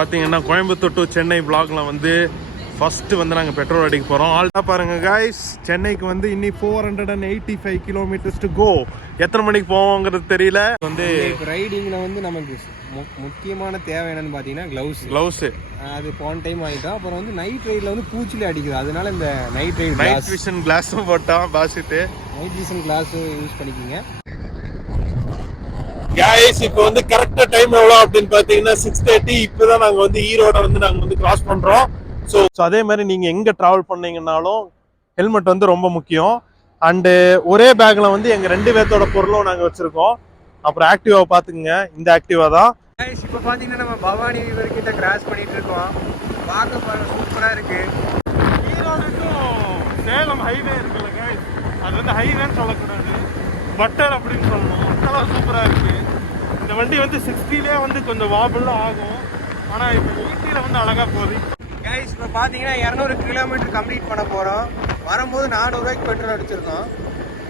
பார்த்தீங்கன்னா கோயம்புத்தூர் டு சென்னை vlogல வந்து ஃபர்ஸ்ட் வந்து நாங்கள் பெட்ரோல் அடிக்க போகிறோம். ஆல்டா பாருங்க காய்ஸ், சென்னைக்கு வந்து இன்னி 485 கிலோமீட்டர்ஸ் டு கோ. எத்தனை மணிக்கு போவோங்கிறது தெரியல. வந்து ரைடிங்ல வந்து நமக்கு முக்கியமான தேவை என்னன்னு பார்த்தீங்கன்னா க்ளவுஸ். அது போன டைம் ஆகிட்டோம். அப்புறம் வந்து நைட் ரைடில் வந்து பூச்சிலே அடிக்குது. அதனால இந்த நைட் விஷன் கிளாஸும் போட்டோம். பாசிட்டு நைட் விஷன் கிளாஸ் யூஸ் பண்ணிக்கிங்க. காய்ஸ் இப்போ வந்து கரெக்டா டைம் எவ்வளோ அப்படின்னு பார்த்தீங்கன்னா 6:30. இப்போதான் நாங்கள் வந்து ஈரோட வந்து நாங்கள் வந்து கிராஸ் பண்ணுறோம். ஸோ அதே மாதிரி நீங்கள் எங்கே ட்ராவல் பண்ணீங்கன்னாலும் ஹெல்மெட் வந்து ரொம்ப முக்கியம். அண்டு ஒரே பேக்கில் வந்து எங்கள் 2 பேர்த்தோட பொருளும் நாங்கள் வச்சுருக்கோம். அப்புறம் ஆக்டிவாவை பார்த்துக்குங்க, இந்த ஆக்டிவா தான். இப்போ பார்த்தீங்கன்னா நம்ம பவானி ரிவர் கிட்ட கிராஸ் பண்ணிட்டு இருக்கோம். பார்க்க சூப்பராக இருக்கு. ஈரோடுக்கும் சேலம் ஹைவே இருக்குல்ல காய்ஸ், அது வந்து ஹைவேன்னு சொல்லக்கூடாது, பட்டர் அப்படின்னு சொல்லணும். மக்களாக சூப்பராக இருக்கு. இந்த வண்டி வந்து 60லே வந்து கொஞ்சம் வாபிளாக ஆகும், ஆனால் இப்போ 80ல் வந்து அழகாக போகுது. கைஸ் இப்போ பார்த்தீங்கன்னா 200 கிலோமீட்டர் கம்ப்ளீட் பண்ண போகிறோம். வரும்போது 400 ரூபாய்க்கு பெட்ரோல் அடிச்சிருக்கோம்.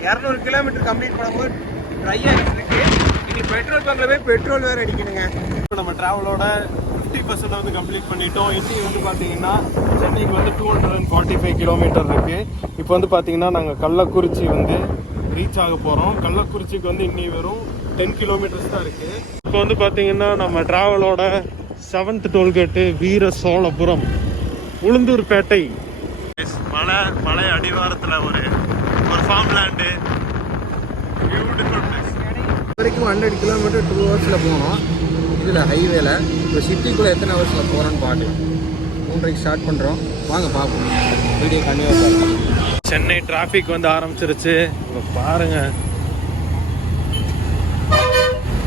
200 கிலோமீட்டர் கம்ப்ளீட் பண்ணும்போது ட்ரை ஆகிட்டு இருக்கு. இனி பெட்ரோல் பங்கில் போய் பெட்ரோல் வேறு அடிக்கணுங்க. இப்போ நம்ம ட்ராவலோட 50% வந்து கம்ப்ளீட் பண்ணிட்டோம். இன்னி வந்து பார்த்தீங்கன்னா சென்னைக்கு வந்து 245 கிலோமீட்டர் இருக்குது. இப்போ வந்து பார்த்தீங்கன்னா நாங்கள் கள்ளக்குறிச்சி வந்து ரீச் ஆக போகிறோம். கள்ளக்குறிச்சிக்கு வந்து இன்னி வெறும் 10 கிலோமீட்டர்ஸ் தான் இருக்குது. இப்போ வந்து பார்த்தீங்கன்னா நம்ம ட்ராவலோட 7th டோல்கேட்டு வீர சோழபுரம் உளுந்தூர்பேட்டை. மலை அடிவாரத்தில் ஒரு ஃபார்ம் லேண்டு, பியூட்டிஃபுல் பிளேஸ். வரைக்கும் 100 கிலோமீட்டர் 2 ஹவர்ஸில் போனோம். இதில் ஹைவேல இப்போ சிட்டிக்குள்ளே எத்தனை ஹவர்ஸில் போகிறோன்னு பார்க்கலாம். 3:30 ஸ்டார்ட் பண்ணுறோம். வாங்க பார்ப்போம், வீடியோ கண்டிப்பாக பார்க்கலாம். சென்னை டிராஃபிக் வந்து ஆரம்பிச்சிருச்சு. இப்போ பாருங்க,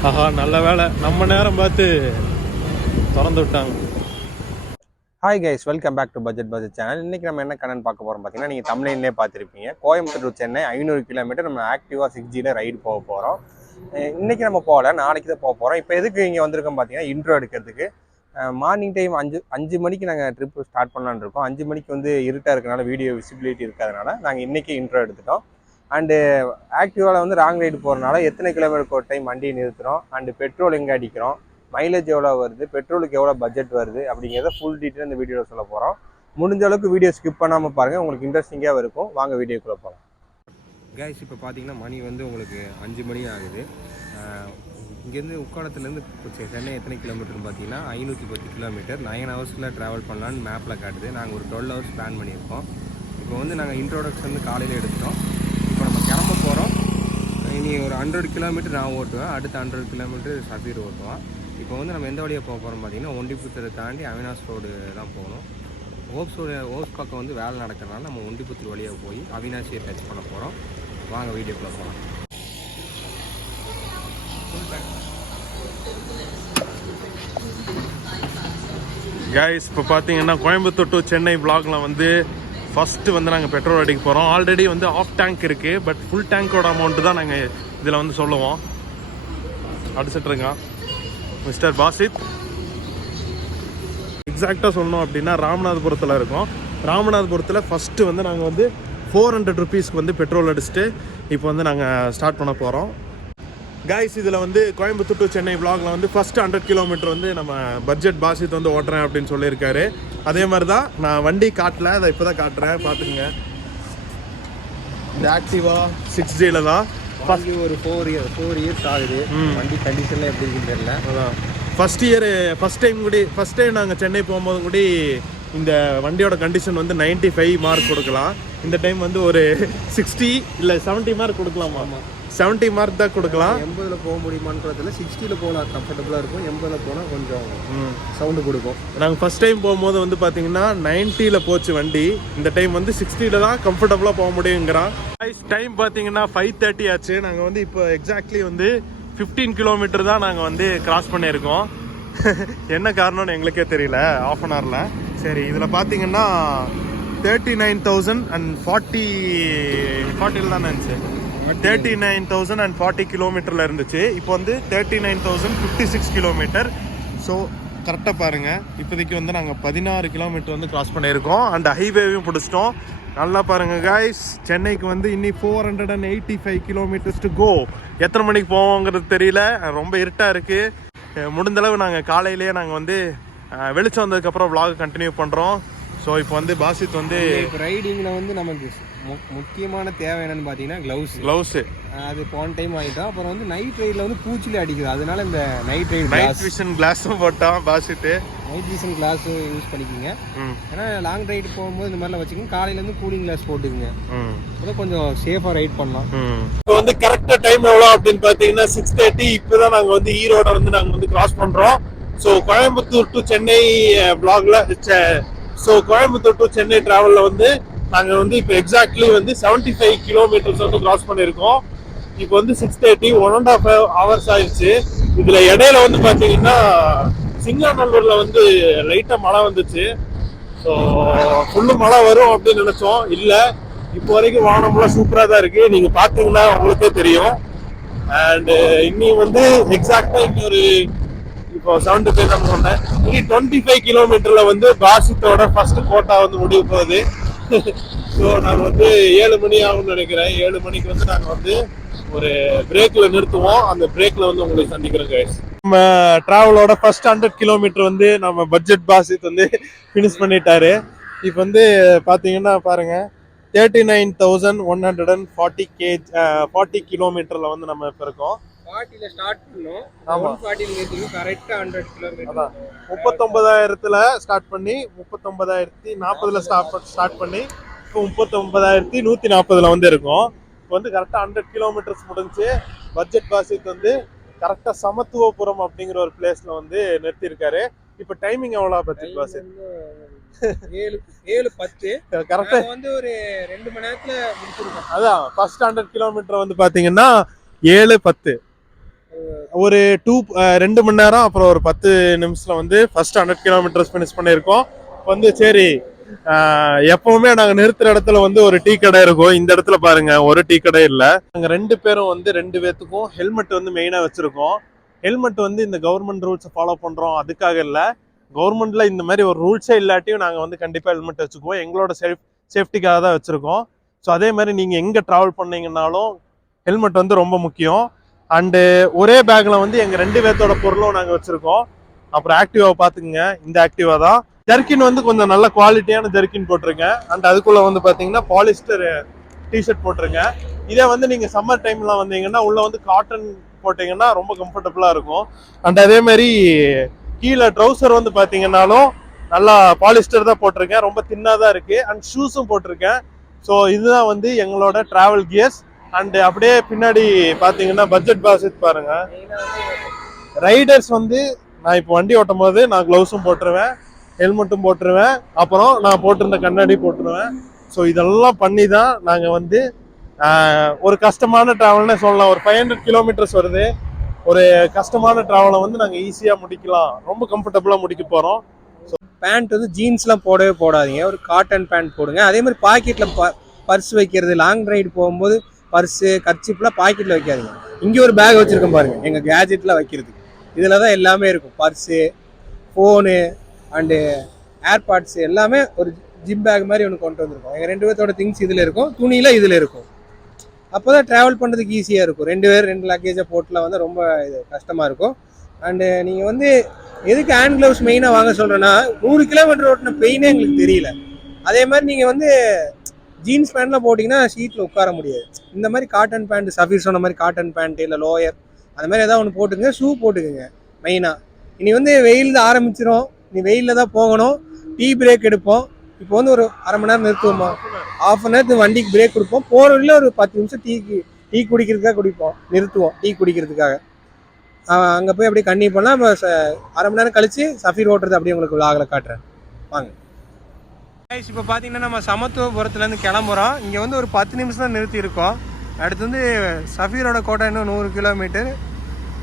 ஆஹா நல்ல வேலை நம்ம நேரம் பார்த்து திறந்து விட்டாங்க. Hi guys, welcome back to budget channel. இன்றைக்கி நம்ம என்ன கண்ணன் பார்க்க போகிறோம் பார்த்தீங்கன்னா, நீங்கள் தமிழ்லேயே பார்த்துருப்பீங்க. கோயம்புத்தூர் டு சென்னை 500 கிலோமீட்டர் நம்ம ஆக்டிவா 6Gல ரைடு போக போகிறோம். இன்றைக்கி நம்ம போகல, நாளைக்கு தான் போக போகிறோம். இப்போ எதுக்கு இங்கே வந்திருக்கோம் பார்த்தீங்கன்னா, இன்ட்ரோ எடுக்கிறதுக்கு. மார்னிங் டைம் 5 மணிக்கு நாங்கள் ட்ரிப்பு ஸ்டார்ட் பண்ணலான்னு இருக்கோம். 5 மணிக்கு வந்து இருட்டாக இருக்கனால, வீடியோ விசிபிலிட்டி இருக்கிறதுனால நாங்கள் இன்றைக்கி இன்ட்ரோ எடுத்துட்டோம். அண்டு ஆக்டிவாவில் வந்து ராங் ரைடு போகிறனால எத்தனை கிலோமீட்டருக்கு ஒரு டைம் வண்டியை நிறுத்துகிறோம், அண்டு பெட்ரோல் எங்கே அடிக்கிறோம், மைலேஜ் எவ்வளோ வருது, பெட்ரோலுக்கு எவ்வளோ பட்ஜெட் வருது அப்படிங்கிறத ஃபுல் டீட்டெயில் இந்த வீடியோவில் சொல்ல போகிறோம். முடிஞ்ச அளவுக்கு வீடியோ ஸ்கிப் பண்ணாமல் பாருங்கள், உங்களுக்கு இன்ட்ரெஸ்டிங்காக இருக்கும். வாங்க வீடியோக்குள்ளே போகலாம். கைஸ் இப்போ பார்த்தீங்கன்னா மணி வந்து உங்களுக்கு 5 மணி ஆகுது. இங்கேருந்து உக்காலத்துலேருந்து சென்னை எத்தனை கிலோமீட்டர்னு பார்த்தீங்கன்னா 510 கிலோமீட்டர். 9 ஹவர்ஸில் ட்ராவல் பண்ணலான்னு மேப்பில் காட்டுது. நாங்கள் ஒரு 12 ஹவர்ஸ் பிளான் பண்ணியிருக்கோம். இப்போ வந்து நாங்கள் இன்ட்ரோடக்ஷன் வந்து காலையில் எடுத்துட்டோம். இப்போ நம்ம கிளம்ப போகிறோம். இனி ஒரு 100 கிலோமீட்டர் நான் ஓட்டுவேன், அடுத்த 100 கிலோமீட்டர் சபீர் ஓட்டுவான். இப்போ வந்து நம்ம எந்த வழியாக போக போகிறோம் பார்த்தீங்கன்னா, ஒண்டிப்புத்தூரை தாண்டி அவினாஷ் ரோடு தான் போகணும். ஓப்ஸ் பக்கம் வந்து வேலை நடக்கிறனால நம்ம ஒண்டிப்புத்தூர் வழியாக போய் அவினாஷியை டச் பண்ண போகிறோம். வாங்க வீடியோக்குள்ளே போகலாம். கைஸ் இப்போ பார்த்தீங்கன்னா கோயம்புத்தூர் டு சென்னை vlogல வந்து ஃபஸ்ட்டு வந்து நாங்கள் பெட்ரோல் அடிக்க போகிறோம். ஆல்ரெடி வந்து ஆஃப் டேங்க் இருக்குது, பட் ஃபுல் டேங்கோட அமௌண்ட்டு தான் நாங்கள் இதில் வந்து சொல்லுவோம். அடிச்சிட்ருங்க மிஸ்டர் பாசித். எக்ஸாக்டாக சொல்லணும் அப்படின்னா ராமநாதபுரத்தில் இருக்கோம். ராமநாதபுரத்தில் ஃபஸ்ட்டு வந்து நாங்கள் வந்து 400 ருபீஸ்க்கு வந்து பெட்ரோல் அடிச்சுட்டு இப்போ வந்து நாங்கள் ஸ்டார்ட் பண்ண போகிறோம். கைஸ் இதில் வந்து கோயம்புத்தூர் டு சென்னை vlogல வந்து ஃபஸ்ட்டு 100 கிலோமீட்டர் வந்து நம்ம பட்ஜெட் பாசித் வந்து ஓட்டுறேன் அப்படின்னு சொல்லியிருக்காரு. அதே மாதிரி தான் நான் வண்டி காட்டல, அதை இப்போ தான் காட்டுறேன், பார்த்துக்குங்க. இந்த ஆக்டிவா 6Gல தான் ஃபஸ்ட்டு ஒரு 4 இயர்ஸ் ஆகுது. வண்டி கண்டிஷன்லாம் எப்படி இருக்குன்னு தெரியல. அதான் ஃபஸ்ட் டைம் நாங்கள் சென்னை போகும்போது கூட இந்த வண்டியோட கண்டிஷன் வந்து 95 மார்க் கொடுக்கலாம். இந்த டைம் வந்து ஒரு 60 இல்லை 70 மார்க் கொடுக்கலாமா? 70 மார்க் தான் கொடுக்கலாம். 80ல் போக முடியுமான்னு தெரியல. 60ல் போகலாம், கம்ஃபர்டபுளாக இருக்கும். 80ல் போனால் கொஞ்சம் சவுண்டு கொடுக்கும். நாங்கள் ஃபஸ்ட் டைம் போகும்போது வந்து பார்த்தீங்கன்னா 90ல் போச்சு வண்டி. இந்த டைம் வந்து 60ல் தான் கம்ஃபர்டபுளாக போக முடியுங்கிறான். டைம் பார்த்தீங்கன்னா 5:30 ஆச்சு. நாங்கள் வந்து இப்போ எக்ஸாக்ட்லி வந்து 15 கிலோமீட்டர் தான் நாங்கள் வந்து கிராஸ் பண்ணியிருக்கோம். என்ன காரணம்னு எங்களுக்கே தெரியல ஆஃப் அன் ஹவரில். சரி, இதில் பார்த்தீங்கன்னா 39,040 தான் இருந்துச்சு. 39,040 கிலோமீட்டரில் இருந்துச்சு. இப்போ வந்து 39,056 கிலோமீட்டர். ஸோ கரெக்டாக பாருங்கள், இப்போதைக்கு வந்து நாங்கள் 16 கிலோமீட்டர் வந்து கிராஸ் பண்ணியிருக்கோம். அண்ட் ஹைவேவையும் பிடிச்சிட்டோம். நல்லா பாருங்கள் காய்ஸ், சென்னைக்கு வந்து இன்னி 485 கிலோமீட்டர்ஸ் டு கோ. எத்தனை மணிக்கு போவோங்கிறது தெரியல, ரொம்ப இருட்டாக இருக்குது. முடிந்தளவு நாங்கள் காலையிலேயே நாங்கள் வந்து வெளிச்சம் வந்ததுக்கப்புறம் vlog கண்டினியூ பண்ணுறோம். ஸோ இப்போ வந்து பாசித் வந்து இப்போ ரைடிங்கில் வந்து நமக்கு முக்கியமான தேவை என்னன்னு பார்த்தீங்கன்னா க்ளவுஸு அது போன டைம் ஆகிட்டோம். அப்புறம் வந்து நைட் ரைடில் வந்து பூச்சிலே அடிக்குது. அதனால இந்த நைட் விஷன் கிளாஸும் போட்டோம் பாசித்து. நைட் விஷன் கிளாஸ் யூஸ் பண்ணிக்கோங்க. ஏன்னா லாங் ரைடு போகும்போது இந்த மாதிரிலாம் வச்சுக்கோங்க. காலையிலேருந்து கூலிங் கிளாஸ் போட்டுக்குங்க. அப்போ கொஞ்சம் சேஃபாக ரைட் பண்ணலாம். இப்போ வந்து கரெக்டாக டைம் எவ்வளோ அப்படின்னு பார்த்தீங்கன்னா 6:30. இப்போ தான் நாங்கள் வந்து ஈரோட வந்து நாங்கள் வந்து கிராஸ் பண்ணுறோம். ஸோ கோயம்புத்தூர் டு சென்னை vlogல கோயம்புத்தூர் டு சென்னை டிராவலில் வந்து நாங்கள் வந்து இப்போ எக்ஸாக்ட்லி வந்து 75 கிலோமீட்டர்ஸ் வந்து கிராஸ் பண்ணியிருக்கோம். இப்போ வந்து 6:30, 1.5 hours ஆயிடுச்சு. இதில் இடையில வந்து பார்த்தீங்கன்னா சிங்காநல்லூரில் வந்து லைட்டாக மழை வந்துச்சு. ஸோ ஃபுல்லு மழை வரும் அப்படின்னு நினச்சோம். இல்லை, இப்போ வரைக்கும் வானம்லாம் சூப்பராக தான் இருக்குது. நீங்கள் பார்த்தீங்கன்னா உங்களுக்கே தெரியும். அண்டு இன்னி வந்து எக்ஸாக்டாக இன்னொரு இப்போ 75 தான் சொன்னேன். இனி 25 கிலோமீட்டர்ல வந்து பாசித்தோட ஃபர்ஸ்ட் கோட்டா வந்து முடிவு போகுது. ஸோ நாங்கள் வந்து 7 மணி ஆகும்னு நினைக்கிறேன். 7 மணிக்கு வந்து நாங்கள் வந்து ஒரு பிரேக்ல நிறுத்துவோம். அந்த பிரேக்ல வந்து உங்களை சந்திக்கிறோம் கைஸ். நம்ம டிராவலோட ஃபர்ஸ்ட் 100 கிலோமீட்டர் வந்து நம்ம பட்ஜெட் பாசித் வந்து ஃபினிஷ் பண்ணிட்டாரு. இப்போ வந்து பார்த்தீங்கன்னா பாருங்க 39,140 கிலோமீட்டர்ல வந்து நம்ம இப்போ இருக்கோம். 40ல ஸ்டார்ட் பண்ணோம். 140ல நிறுத்திங்க. கரெக்ட்டா 100 கிலோமீட்டர். 39,000ல ஸ்டார்ட் பண்ணி 39,040ல ஸ்டார்ட் பண்ணி இப்போ 39,140ல வந்து இருக்கும். இப்போ வந்து கரெக்டா 100 கிலோமீட்டர்ஸ் முடிஞ்சு பட்ஜெட் பாசித் வந்து கரெக்டா சமத்துவபுரம் அப்படிங்கிற ஒரு பிளேஸ்ல வந்து நிறுத்திருக்காரு. இப்போ டைமிங் எவ்வளவு பட்ஜெட் பாசித்? 7:10. கரெக்டா வந்து ஒரு 2 மணி நேரத்துல முடிச்சிருக்கோம். அதான் ஃபர்ஸ்ட் 100 கிலோமீட்டர் வந்து பாத்தீங்கன்னா 7:10. ஒரு 2 மணி நேரம் அப்புறம் ஒரு 10 நிமிஷத்துல வந்து ஃபர்ஸ்ட் 100 கிலோமீட்டர்ஸ் ஃபினிஷ் பண்ணியிருக்கோம். வந்து சரி, எப்பவுமே நாங்க நிறுத்துற இடத்துல வந்து ஒரு டீ கடை இருக்கும். இந்த இடத்துல பாருங்க ஒரு டீ கடை இல்லை. நாங்க 2 பேரும் வந்து 2 பேத்துக்கும் ஹெல்மெட் வந்து மெயினா வச்சிருக்கோம். ஹெல்மெட் வந்து இந்த கவர்மெண்ட் ரூல்ஸை ஃபாலோ பண்றோம் அதுக்காக இல்லை. கவர்மெண்ட்ல இந்த மாதிரி ஒரு ரூல்ஸே இல்லாட்டியும் நாங்க வந்து கண்டிப்பா ஹெல்மெட் வச்சுக்குவோம். எங்களோட சேஃப்டிக்காக தான் வச்சிருக்கோம். ஸோ அதே மாதிரி நீங்க எங்க டிராவல் பண்ணீங்கன்னாலும் ஹெல்மெட் வந்து ரொம்ப முக்கியம். அண்டு ஒரே பேக்ல வந்து எங்க 2 பேர்த்தோட பொருளும் நாங்க வச்சிருக்கோம். அப்புறம் ஆக்டிவாவை பாத்துக்குங்க. இந்த ஆக்டிவா தான். ஜர்க்கின் வந்து கொஞ்சம் நல்ல குவாலிட்டியான ஜர்க்கின் போட்டிருக்கேன். அண்ட் அதுக்குள்ள வந்து பாத்தீங்கன்னா பாலிஸ்டர் டிஷர்ட் போட்டிருக்கேன். இதே வந்து நீங்க சம்மர் டைம்ல வந்தீங்கன்னா உள்ள வந்து காட்டன் போட்டீங்கன்னா ரொம்ப கம்ஃபர்டபுளா இருக்கும். அண்ட் அதே மாதிரி கீழே ட்ரௌசர் வந்து பாத்தீங்கன்னாலும் நல்லா பாலிஸ்டர் தான் போட்டிருக்கேன். ரொம்ப தின்னா தான் இருக்கு. அண்ட் ஷூஸும் போட்டிருக்கேன். ஸோ இதுதான் வந்து எங்களோட டிராவல் கியர்ஸ். அண்ட் அப்படியே பின்னாடி பாத்தீங்கன்னா பட்ஜெட் பாசித் பாருங்க. ரைடர்ஸ் வந்து நான் இப்போ வண்டி ஓட்டும் போது நான் கிளவுஸும் போட்டுருவேன், ஹெல்மெட்டும் போட்டுருவேன், அப்புறம் நான் போட்டிருந்த கண்ணாடி போட்டுருவேன். ஸோ இதெல்லாம் பண்ணி தான் நாங்கள் வந்து ஒரு கஷ்டமான டிராவல்னே சொல்லலாம். ஒரு 500 கிலோமீட்டர்ஸ் வருது. ஒரு கஷ்டமான டிராவலை வந்து நாங்கள் ஈஸியாக முடிக்கலாம், ரொம்ப கம்ஃபர்டபுளாக முடிக்க போகிறோம். ஸோ பேண்ட் வந்து ஜீன்ஸ்லாம் போடவே போடாதீங்க. ஒரு காட்டன் பேண்ட் போடுங்க. அதே மாதிரி பாக்கெட்டில் பர்ஸ் வைக்கிறது, லாங் ரைடு போகும்போது பர்ஸு கர்ச்சிப்லாம் பாக்கெட்டில் வைக்காதீங்க. இங்கே ஒரு பேக் வச்சுருக்கோம் பாருங்கள், எங்கள் கேஜெட்லாம் வைக்கிறதுக்கு. இதில் தான் எல்லாமே இருக்கும். பர்ஸு, ஃபோனு அண்டு ஏர்பாட்ஸு எல்லாமே ஒரு ஜிப் பேக் மாதிரி ஒன்று கொண்டு வந்திருக்கோம். எங்கள் 2 பேர்த்தோட திங்ஸ் இதில் இருக்கும், துணியில் இதில் இருக்கும். அப்போ தான் ட்ராவல் பண்ணுறதுக்கு ஈஸியாக இருக்கும். 2 பேர் 2 லக்கேஜை போட்டில் வந்து ரொம்ப இது கஷ்டமாக இருக்கும். அண்டு நீங்கள் வந்து எதுக்கு ஹேண்ட் க்ளவுஸ் மெயினாக வாங்க சொல்கிறேன்னா 100 கிலோமீட்டர் ஓட்டின பெயினே எங்களுக்கு தெரியல. அதே மாதிரி நீங்கள் வந்து ஜீன்ஸ் பேண்ட்லாம் போட்டிங்கன்னா சீட்டில் உட்கார முடியாது. இந்த மாதிரி காட்டன் பேண்ட், சஃபீர் சொன்ன மாதிரி காட்டன் பேண்ட்டு இல்லை லோயர் அந்த மாதிரி ஏதாவது ஒன்று போட்டுங்க. ஷூ போட்டுக்குங்க மெயினாக. இனி வந்து வெயில் தான் ஆரம்பிச்சிடும். நீ வெயிலில் தான் போகணும். டீ பிரேக் எடுப்போம். இப்போ வந்து ஒரு அரை மணி நேரம் நிறுத்துவோமா, ½ மணி நேரத்துக்கு வண்டிக்கு பிரேக் கொடுப்போம். போகிற வழியில் ஒரு 10 நிமிஷம் டீ குடிக்கிறதுக்காக குடிப்போம், நிறுத்துவோம் டீ குடிக்கிறதுக்காக. அங்கே போய் அப்படியே கண்டினியூ பண்ணலாம். இப்போ அரை மணி நேரம் கழிச்சு சஃபீர் ஓட்டுறது அப்படியே உங்களுக்கு விலாகில் காட்டுறேன் வாங்க. இப்போ பார்த்தீங்கன்னா நம்ம சமத்துவபுரத்துலேருந்து கிளம்புறோம். இங்கே வந்து ஒரு 10 நிமிஷம் தான் நிறுத்தி இருக்கோம். அடுத்து வந்து சஃபீரோட கோட்டை இன்னும் 100 கிலோமீட்டர்.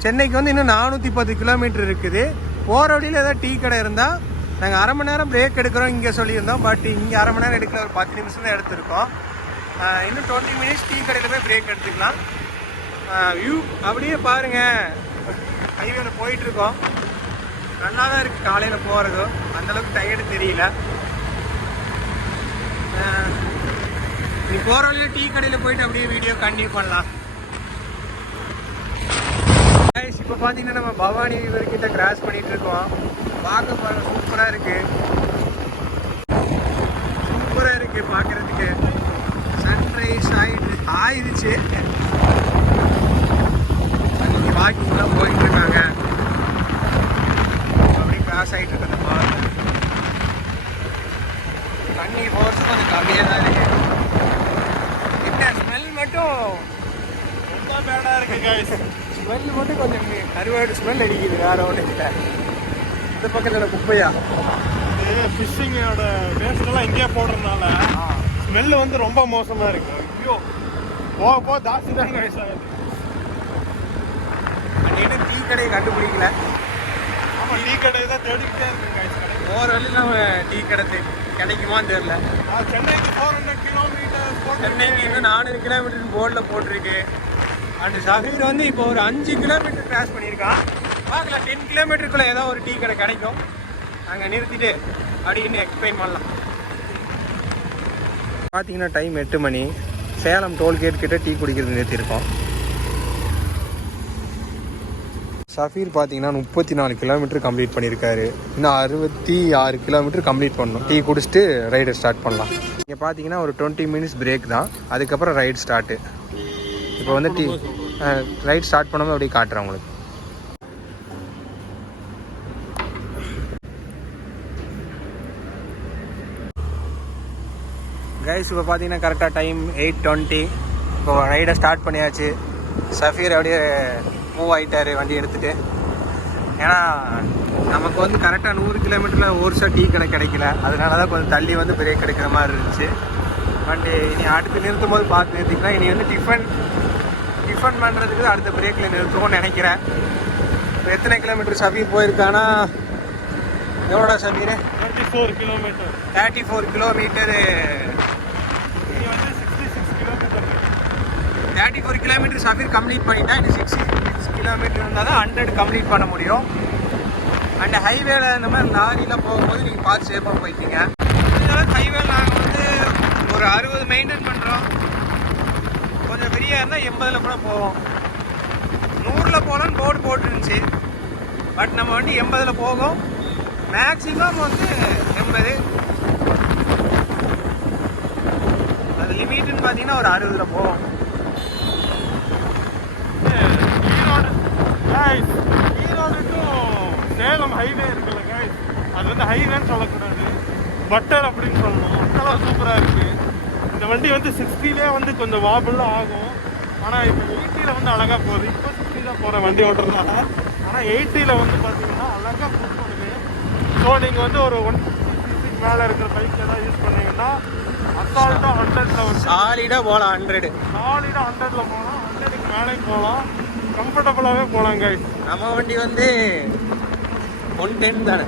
சென்னைக்கு வந்து இன்னும் 410 கிலோமீட்டர் இருக்குது. போகிற வழியில் ஏதாவது டீ கடை இருந்தால் நாங்கள் அரை மணி நேரம் பிரேக் எடுக்கிறோம் இங்கே சொல்லியிருந்தோம். பட் இங்கே அரை மணி நேரம் எடுக்கல, ஒரு 10 நிமிஷம் தான் எடுத்திருக்கோம். இன்னும் 20 மினிட்ஸ் டீ கடையில் போய் பிரேக் எடுத்துக்கலாம். வியூ அப்படியே பாருங்கள். ஹைவேல போயிட்டுருக்கோம். நல்லா தான் இருக்குது காலையில் போகிறதும். அந்தளவுக்கு டயர்டு தெரியல. நீ போகிற வழியில் டீ கடையில் போயிட்டு அப்படியே வீடியோ கண்டினியூ பண்ணலாம். இப்போ பார்த்தீங்கன்னா நம்ம பவானி ரிவர்கிட்ட கிராஸ் பண்ணிட்டு இருக்கோம். பார்க்க பாருங்க, சூப்பராக இருக்கு, சூப்பராக இருக்கு பார்க்கறதுக்கு. சன்ரைஸ் ஆயிடுச்சு. வாக்கிங்லாம் போயிட்டு இருக்காங்க. அப்படியே கிராஸ் ஆகிட்டு இருக்கிறத பாருங்க. தண்ணி ஃபோர்ஸும் கொஞ்சம் கம்மியாக தான் இருக்கு. என்ன ஸ்மெல் மட்டும் ரொம்ப பேடா இருக்கு கைஸ். ஸ்மெல் மட்டும் கொஞ்சம் கருவாடு ஸ்மெல் அடிக்குது, வேற ஒன்றும் இல்லை. இந்த பக்கத்தில் குப்பையா ஃபிஷ்ஷிங்கோட வேஸ்டெல்லாம் இங்கேயே போடுறதுனால ஸ்மெல்லு வந்து ரொம்ப மோசமா இருக்கு. ஐயோ போக போக ஜாஸ்தி தான் கைஸ் ஆகுது. அன்னைக்கு டீ கடையை கண்டுபிடிக்கல. ஆமாம், டீ கடை தான் தேடிக்கிட்டே இருக்கு கைஸ். கடை போகிற வழியில் நம்ம டீ கடை கிடைக்குமான்னு தெரியல. சென்னைக்கு 400 கிலோமீட்டர், சென்னைக்கு இன்னும் 400 கிலோமீட்டர் போர்டில் போட்டிருக்கு. அண்ட் சஃபீர் வந்து இப்போ ஒரு 5 கிலோமீட்டர் கிராஸ் பண்ணியிருக்கான். பார்க்கலாம் 10 கிலோமீட்டருக்குள்ளே ஏதோ ஒரு டீ கடை கிடைக்கும். அங்கே நிறுத்திட்டு அப்படின்னு எக்ஸ்பிளைன் பண்ணலாம். பார்த்தீங்கன்னா டைம் 8 மணி. சேலம் டோல்கேட் கிட்ட டீ குடிக்கிறது நிறுத்தியிருக்கோம். சஃபீர் பார்த்தீங்கன்னா 34 கிலோமீட்டர் கம்ப்ளீட் பண்ணியிருக்காரு. இன்னும் 66 கிலோமீட்டர் கம்ப்ளீட் பண்ணணும். டீ குடிச்சிட்டு ரைடை ஸ்டார்ட் பண்ணலாம். இங்கே பார்த்தீங்கன்னா ஒரு 20 மினிட்ஸ் பிரேக் தான், அதுக்கப்புறம் ரைட் ஸ்டார்ட்டு. இப்போ வந்து டீ ரைட் ஸ்டார்ட் பண்ணும்போது அப்படியே காட்டுறேன் உங்களுக்கு. கைஸ் இப்போ பார்த்தீங்கன்னா கரெக்டாக டைம் 8:20. இப்போ ரைடை ஸ்டார்ட் பண்ணியாச்சு. சஃபீர் அப்படியே மூவ் ஆகிட்டார் வண்டி எடுத்துகிட்டு. ஏன்னா நமக்கு வந்து கரெக்டாக 100 கிலோமீட்டரில் ஒரு சார் டீ கடை கிடைக்கல. அதனால தான் கொஞ்சம் தள்ளி வந்து பிரேக் எடுக்கிற மாதிரி இருந்துச்சு. வண்டி இனி அடுத்து நிறுத்தும் போது பார்த்து நிறுத்திக்கலாம். இனி வந்து டிஃபன் பண்ணுறதுக்கு அடுத்த பிரேக்கில் நிறுத்துவோம்னு நினைக்கிறேன். இப்போ எத்தனை கிலோமீட்டர் சஃபீர் போயிருக்கானா? எவ்வளோடா Safeer? 34 kilometre. 34 kilometre. 34 kilometre Safeer complete பண்ணிட்டா. இன்னும் 66 கிலோமீட்டர் இருந்தால் தான் 100 கம்ப்ளீட் பண்ண முடியும். அண்ட் ஹைவேல இந்த மாதிரி லாரியில் போகும்போது நீங்கள் பார்த்து சேஃபாக போயிட்டீங்க. இதெல்லாம் ஹைவேல நாங்கள் வந்து ஒரு 60 மெயின்டைன் பண்ணுறோம். கொஞ்சம் ஃப்ரீயாக இருந்தால் 80 கூட போவோம். 100 போகலான்னு போர்டு போட்டுருந்துச்சு. பட் நம்ம வண்டி 80 போகும். மேக்ஸிமம் வந்து 80. அது லிமிட்டுன்னு பார்த்தீங்கன்னா ஒரு 60 போகும். ஈரோடு டு சேலம் ஹைவே இருக்குல்ல கைஸ், அது வந்து ஹைவேன்னு சொல்லக்கூடாது, பட்டர் அப்படின்னு சொல்லணும். அந்தளவு சூப்பராக இருக்குது. இந்த வண்டி வந்து 60லே வந்து கொஞ்சம் வாபிளாக ஆகும். ஆனால் இப்போ 80ல் வந்து அழகாக போகுது. இப்போ 60 தான் போகிற வண்டி ஓட்டுறதுனால. ஆனால் 80ல் வந்து பார்த்தீங்கன்னா அழகாக புஷ் பண்ணுது. ஸோ நீங்கள் வந்து ஒரு 150cc மேலே இருக்கிற பைக் ஏதாவது யூஸ் பண்ணீங்கன்னா அசால்ட்டாக 100ல் வந்து சாலிடாக போகலாம். 100 சாலிடாக 100ல் போகலாம். 100க்கு மேலேயும் போகலாம். கம்ஃபர்டபுளாகவே போகலாம் கைஸ். நம்ம வண்டி வந்து 110 தானே,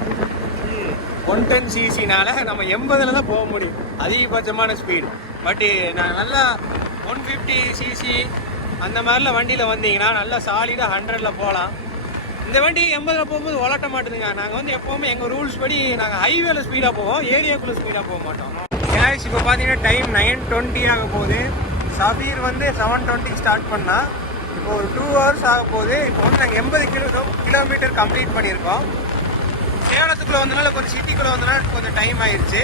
110 சிசினால நம்ம 80ல் தான் போக முடியும், அதிகபட்சமான ஸ்பீடு. பட்டு நான் நல்லா 150 சிசி அந்த மாதிரிலாம் வண்டியில் வந்தீங்கன்னா நல்லா சாலிடாக 100ல் போகலாம். இந்த வண்டி 80ல் போகும்போது உலட்ட மாட்டேதுங்க. நாங்கள் வந்து எப்போவுமே எங்கள் ரூல்ஸ் படி நாங்கள் ஹைவேல ஸ்பீடாக போவோம், ஏரியாக்குள்ளே ஸ்பீடாக போக மாட்டோம். கேஷ் இப்போ பார்த்தீங்கன்னா டைம் 9:20 ஆக போகுது. சஃபீர் வந்து 7:20 ஸ்டார்ட் பண்ணால் இப்போ ஒரு 2 ஹவர்ஸ் ஆக போகுது. இப்போ வந்து நாங்கள் 80 கிலோமீட்டர் கம்ப்ளீட் பண்ணியிருக்கோம். சேலத்துக்குள்ளே வந்தனால கொஞ்சம் சிட்டிக்குள்ளே வந்தனால கொஞ்சம் டைம் ஆயிடுச்சு.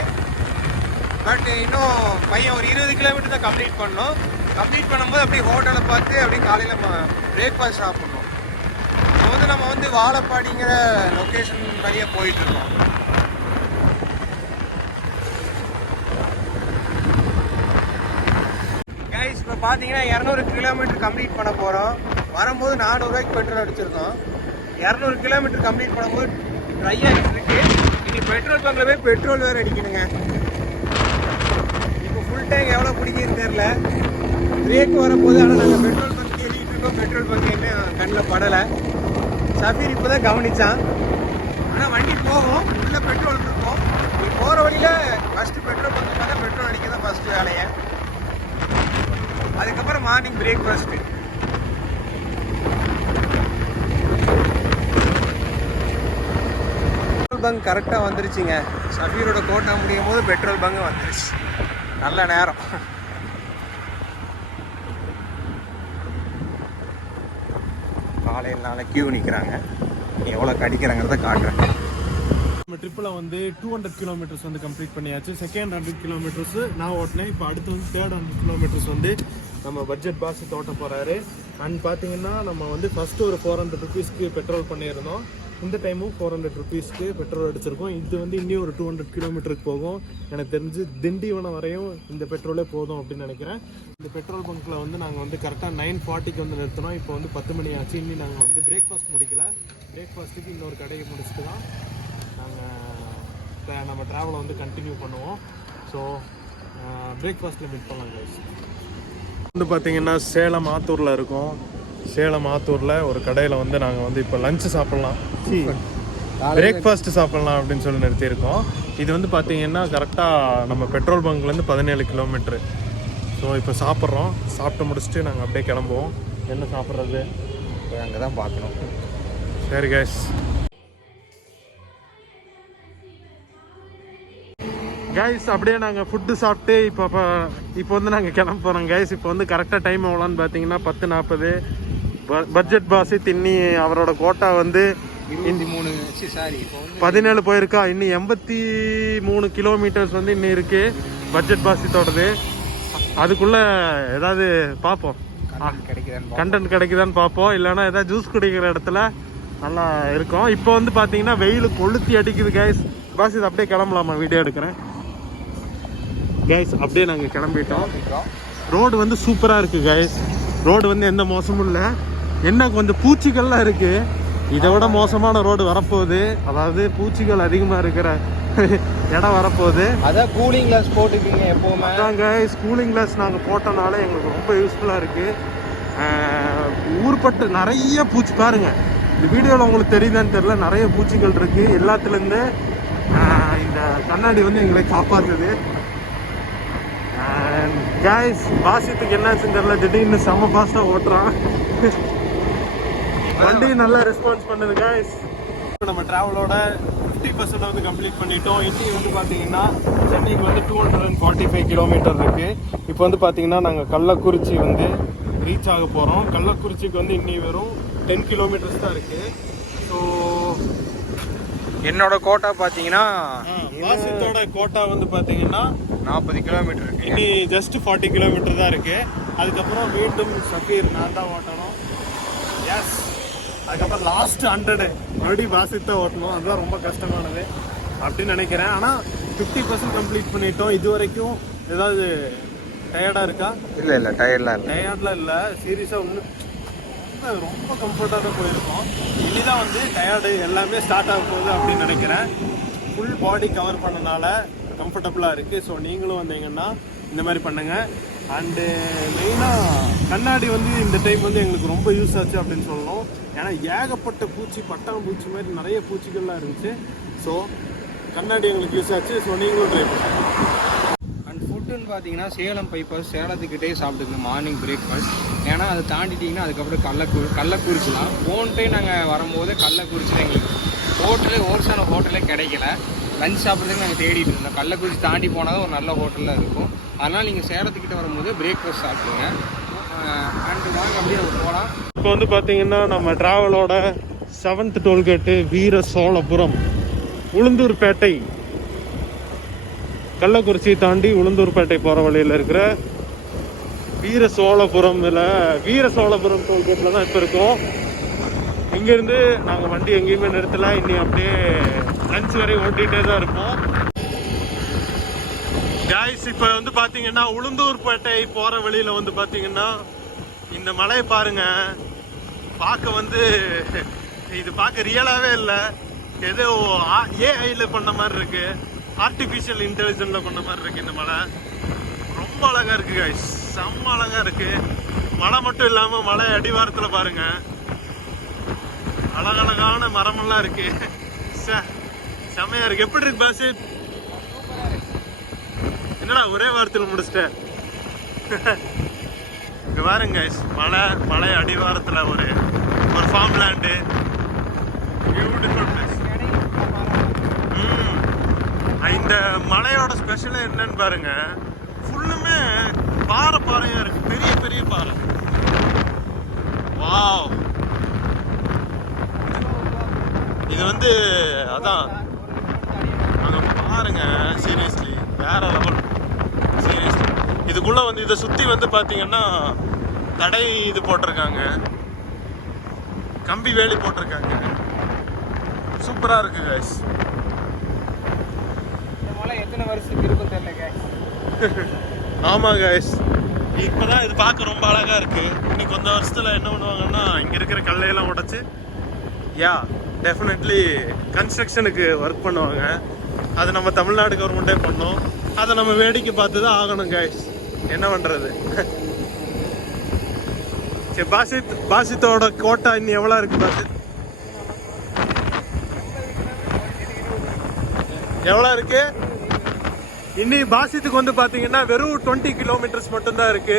பட் இன்னும் பையன் ஒரு 20 கிலோமீட்டர் தான் கம்ப்ளீட் பண்ணோம். கம்ப்ளீட் பண்ணும்போது அப்படியே ஹோட்டலை பார்த்து அப்படியே காலையில் நம்ம பிரேக்ஃபாஸ்ட் சாப்பிட்ணும். இப்போ வந்து நம்ம வந்து வாழப்பாடிங்கிற லொக்கேஷன் வழியாக போயிட்டுருக்கோம். கைஸ் இப்போ பார்த்தீங்கன்னா 200 கிலோமீட்டர் கம்ப்ளீட் பண்ண போகிறோம். வரும்போது 400 ரூபாய்க்கு பெட்ரோல் அடிச்சிருக்கோம். 200 கிலோமீட்டர் கம்ப்ளீட் பண்ணும்போது ட்ரை ஆகிட்டு இருக்கு. இனி பெட்ரோல் பங்கில் போய் பெட்ரோல் வேறு அடிக்கணுங்க. இப்போ ஃபுல் டேங்க் எவ்வளோ பிடிக்குன்னு தெரில. பிரேக் வரப்போகுது. ஆனால் நாங்கள் பெட்ரோல் பங்க் தேடிட்டு இருக்கோம். பெட்ரோல் பங்க் என்ன கண்ணில் படலை. சஃபீர் இப்போ தான் கவனித்தான். ஆனால் வண்டி போகும், உள்ளே பெட்ரோல் இருக்கும். நீ போகிற வழியில் ஃபஸ்ட்டு பெட்ரோல் பங்க் பார்த்தா பெட்ரோல் அடிக்க தான் ஃபஸ்ட்டு வேலையை. அதுக்கப்புறம் மார்னிங் பிரேக்ஃபாஸ்ட்டு. பெட்ரோல் பங்க் கரெக்டாக வந்துருச்சுங்க. சஃபீரோட கோட்டா முடியும் போது பெட்ரோல் பங்க் வந்துருச்சு. நல்ல நேரம். காலையினால கியூ நிற்கிறாங்க. எவ்வளோ கடிக்கிறாங்கிறத காட்டுறேன். நம்ம ட்ரிப்பில் வந்து 200 கிலோமீட்டர்ஸ் வந்து கம்ப்ளீட் பண்ணியாச்சு. செகண்ட் 100 கிலோமீட்டர்ஸ் நான் ஓட்டினேன். இப்போ அடுத்து வந்து தேர்ட் 100 கிலோமீட்டர்ஸ் வந்து நம்ம பட்ஜெட் பாஸ் ஓட்ட போகிறாரு. அண்ட் பார்த்தீங்கன்னா நம்ம வந்து ஃபஸ்ட்டு ஒரு 400 ருபீஸ்க்கு பெட்ரோல் பண்ணியிருந்தோம். இந்த டைமும் 400 ருபீஸ்க்கு பெட்ரோல் அடிச்சிருக்கோம். இது வந்து இன்னும் ஒரு 200 கிலோமீட்டருக்கு போகும். எனக்கு தெரிஞ்சு திண்டிவனம் வரையும் இந்த பெட்ரோலே போதும் அப்படின்னு நினைக்கிறேன். இந்த பெட்ரோல் பங்க்கில் வந்து நாங்கள் வந்து கரெக்டாக 9:40க்கு வந்து நிறுத்தினோம். இப்போ வந்து 10 மணி ஆச்சு. இன்னும் நாங்கள் வந்து பிரேக்ஃபாஸ்ட் முடிக்கல. பிரேக்ஃபாஸ்ட்டுக்கு இன்னொரு கடையை முடிச்சுட்டு தான் நாங்கள் நம்ம ட்ராவலை வந்து கண்டினியூ பண்ணுவோம். ஸோ பிரேக்ஃபாஸ்ட்டில் மீட் பண்ணலாம் guys. வந்து பார்த்தீங்கன்னா சேலம் ஆத்தூரில் இருக்கோம். சேலம் ஆத்தூரில் ஒரு கடையில் வந்து நாங்கள் வந்து இப்போ லஞ்சு சாப்பிட்லாம், பிரேக்ஃபாஸ்ட்டு சாப்பிட்லாம் அப்படின்னு சொல்லி நிறுத்தியிருக்கோம். இது வந்து பார்த்தீங்கன்னா கரெக்டாக நம்ம பெட்ரோல் பங்க்லேருந்து 17 கிலோமீட்ரு. ஸோ இப்போ சாப்பிட்றோம். சாப்பிட்டு முடிச்சுட்டு நாங்கள் அப்படியே கிளம்புவோம். என்ன சாப்பிட்றது அங்கே தான் பார்க்கணும். சரி கைஸ். கைஸ் அப்படியே நாங்கள் ஃபுட்டு சாப்பிட்டு இப்போ வந்து நாங்கள் கிளம்ப போகிறோம் கைஸ். இப்போ வந்து கரெக்டாக டைம் எவ்வளோன்னு பார்த்தீங்கன்னா 10:40. பட்ஜெட் பாஸ் தின்னி அவரோட கோட்டா வந்து 17 போயிருக்கா. இன்னும் 83 கிலோமீட்டர்ஸ் வந்து இன்னும் இருக்குது பட்ஜெட் பாஸத்தோடது. அதுக்குள்ளே ஏதாவது பார்ப்போம், கண்டென்ட் கிடைக்குதான்னு பார்ப்போம். இல்லைன்னா ஏதாவது ஜூஸ் குடிக்கிற இடத்துல நல்லா இருக்கும். இப்போ வந்து பார்த்தீங்கன்னா வெயில் கொளுத்தி அடிக்குது கைஸ். பாஸ் இது அப்படியே கிளம்பலாமா? வீடியோ எடுக்கிறேன் கைஸ். அப்படியே நாங்கள் கிளம்பிட்டோம். ரோடு வந்து சூப்பராக இருக்குது கைஸ். ரோடு வந்து எந்த மோசமும் இல்லை. என்ன கொஞ்சம் பூச்சிகள்லாம் இருக்குது. இதை விட மோசமான ரோடு வரப்போகுது. அதாவது பூச்சிகள் அதிகமாக இருக்கிற இடம் வரப்போகுது. அதான் கூலிங் கிளாஸ் போட்டுக்கிங்க எப்போவுமே. அதான் கைஸ் கூலிங் கிளாஸ் நாங்கள் போட்டனால எங்களுக்கு ரொம்ப யூஸ்ஃபுல்லாக இருக்குது. ஊர்பட்டு நிறைய பூச்சி பாருங்கள். இந்த வீடியோவில் உங்களுக்கு தெரியுதான்னு தெரியல, நிறைய பூச்சிகள் இருக்குது. எல்லாத்துலேருந்து இந்த கண்ணாடி வந்து எங்களை காப்பாற்றுது. கைஸ் பாசித்துக்கு என்னாச்சுன்னு தெரியல, திடீர்னு செம்ம ஃபாஸ்ட்டாக ஓட்டுறான். வண்டி நல்லா ரெஸ்பான்ஸ் பண்ணுது கைஸ். நம்ம ட்ராவலோட 50% வந்து கம்ப்ளீட் பண்ணிட்டோம். இன்னைக்கு வந்து பார்த்தீங்கன்னா சென்னைக்கு வந்து 245 கிலோமீட்டர் இருக்குது. இப்போ வந்து பார்த்தீங்கன்னா நாங்கள் கள்ளக்குறிச்சி வந்து ரீச் ஆக போகிறோம். கள்ளக்குறிச்சிக்கு வந்து இன்னி வெறும் 10 கிலோமீட்டர்ஸ் தான் இருக்குது. ஸோ என்னோட கோட்டா பார்த்தீங்கன்னா வாசித்தோட கோட்டா வந்து பார்த்தீங்கன்னா 40 கிலோமீட்டர் இருக்கு. இனி ஜஸ்ட் 40 கிலோமீட்டர் தான் இருக்குது. அதுக்கப்புறம் மீண்டும் சஃபீர் நான் தான் ஓட்டணும். எஸ், அதுக்கப்புறம் லாஸ்ட் 100 மறுபடியும் வாசித்த ஓட்டணும். அதுதான் ரொம்ப கஷ்டமானது அப்படின்னு நினைக்கிறேன். ஆனால் 50% கம்ப்ளீட் பண்ணிட்டோம். இது வரைக்கும் ஏதாவது டயர்டாக இருக்கா? இல்லை டயர்ட்லாம் இல்லை சீரியஸாக ஒன்றும் ரொம்ப கம்ஃபர்ட்டாக தான் போயிருக்கோம். இனிதான் வந்து டயர்டு எல்லாமே ஸ்டார்ட் ஆக போகுது அப்படின்னு நினைக்கிறேன். ஃபுல் பாடி கவர் பண்ணனால கம்ஃபர்டபுளாக இருக்குது. ஸோ நீங்களும் வந்தீங்கன்னா இந்த மாதிரி பண்ணுங்கள். அண்டு மெயினாக கண்ணாடி வந்து இந்த டைம் வந்து எங்களுக்கு ரொம்ப யூஸ் ஆச்சு அப்படின்னு சொல்லணும். ஏன்னா ஏகப்பட்ட பூச்சி, பட்டாம்பூச்சி மாதிரி நிறைய பூச்சிகள்லாம் இருந்துச்சு. ஸோ கண்ணாடி எங்களுக்கு யூஸ் ஆச்சு. ஸோ நீங்களும் ட்ரை பண்ணுங்கள். அண்ட் ஃபுட்டுன்னு பார்த்தீங்கன்னா சேலம் பைபாஸ் சேலத்துக்கிட்டே சாப்பிட்டுக்கணும் மார்னிங் பிரேக்ஃபாஸ்ட். ஏன்னா அதை தாண்டிட்டிங்கன்னா அதுக்கப்புறம் கள்ளக்குறிச்சி தான். போன டைம் நாங்கள் வரும்போது கள்ளக்குறிச்சியில் எங்களுக்கு ஓர்ஸான ஹோட்டலே கிடைக்கல. லஞ்ச் சாப்பிட்றதுக்கு நாங்கள் தேடிட்டு இருந்தோம். கள்ளக்குறிச்சி தாண்டி போனால் தான் ஒரு நல்ல ஹோட்டலில் இருக்கும். அதனால் நீங்கள் சேலத்துக்கிட்ட வரும்போது பிரேக்ஃபாஸ்ட் சாப்பிடுங்க. அண்டு வாங்க அப்படியே போகலாம். இப்போ வந்து பார்த்தீங்கன்னா நம்ம ட்ராவலோட 7th டோல்கேட்டு வீர சோழபுரம் உளுந்தூர்பேட்டை. கள்ளக்குறிச்சி தாண்டி உளுந்தூர்பேட்டை போகிற வழியில் இருக்கிற வீர சோழபுரம் டோல்கேட்டில் தான் இப்போ இருக்கோம். இங்கேருந்து நாங்கள் வண்டி எங்கேயுமே நிறுத்தலை. இன்னி அப்படியே லஞ்ச் வரை ஓட்டிகிட்டே தான் இருப்போம். கைஸ் இப்போ வந்து பார்த்தீங்கன்னா உளுந்தூர்பேட்டை போகிற வழியில் வந்து பார்த்தீங்கன்னா இந்த மலையை பாருங்க. பார்க்க வந்து இது பார்க்க ரியலாகவே இல்லை. ஏதோ ஏஐயில் பண்ண மாதிரி இருக்கு, ஆர்டிஃபிஷியல் இன்டெலிஜென்ட்ல பண்ண மாதிரி இருக்கு. இந்த மலை ரொம்ப அழகா இருக்கு கைஸ், செம்ம அழகா இருக்கு. மலை மட்டும் இல்லாம மலை அடிவாரத்துல பாருங்க அழகழகான மரமெல்லாம் இருக்கு. செம்மையா இருக்கு. எப்படி இருக்கு பாஸ்? என்னடா ஒரே வாரத்தில் முடிச்சிட்டேன். இங்க பாருங்க கைஸ், மலை அடிவாரத்துல ஒரு ஃபார்ம் லேண்டு, பியூட்டிஃபுல் பிளேஸ். இந்த மலையோட ஸ்பெஷல் என்னன்னு பாருங்க, ஃபுல்லுமே பாறையா இருக்கு, பெரிய பெரிய பாறை. வாவ், ஃபுல்லாக வந்து இதை சுற்றி வந்து பார்த்தீங்கன்னா தடை இது போட்டிருக்காங்க, கம்பி வேலி போட்டிருக்காங்க. சூப்பராக இருக்கு கைஸ். எத்தனை வருஷத்துக்கு இருக்கும் தெரியல கைஸ். ஆமாம் கைஸ், இப்போதான் இது பார்க்க ரொம்ப அழகாக இருக்கு. இன்னைக்கு கொஞ்சம் வருஷத்தில் என்ன பண்ணுவாங்கன்னா இங்கே இருக்கிற கல்லையெல்லாம் உடைச்சு டெஃபினெட்லி கன்ஸ்ட்ரக்ஷனுக்கு ஒர்க் பண்ணுவாங்க. அது நம்ம தமிழ்நாடு கவர்மெண்ட்டே பண்ணோம். அதை நம்ம வேடிக்கை பார்த்து தான் ஆகணும் கைஸ், என்ன பண்ணுறது. சரி பாசித்தோட கோட்டா இன்னும் எவ்வளோ இருக்கு பாசித்? எவ்வளோ இருக்கு இன்னி? பாசித்துக்கு வந்து பார்த்தீங்கன்னா வெறும் 20 கிலோமீட்டர்ஸ் மட்டும்தான் இருக்கு.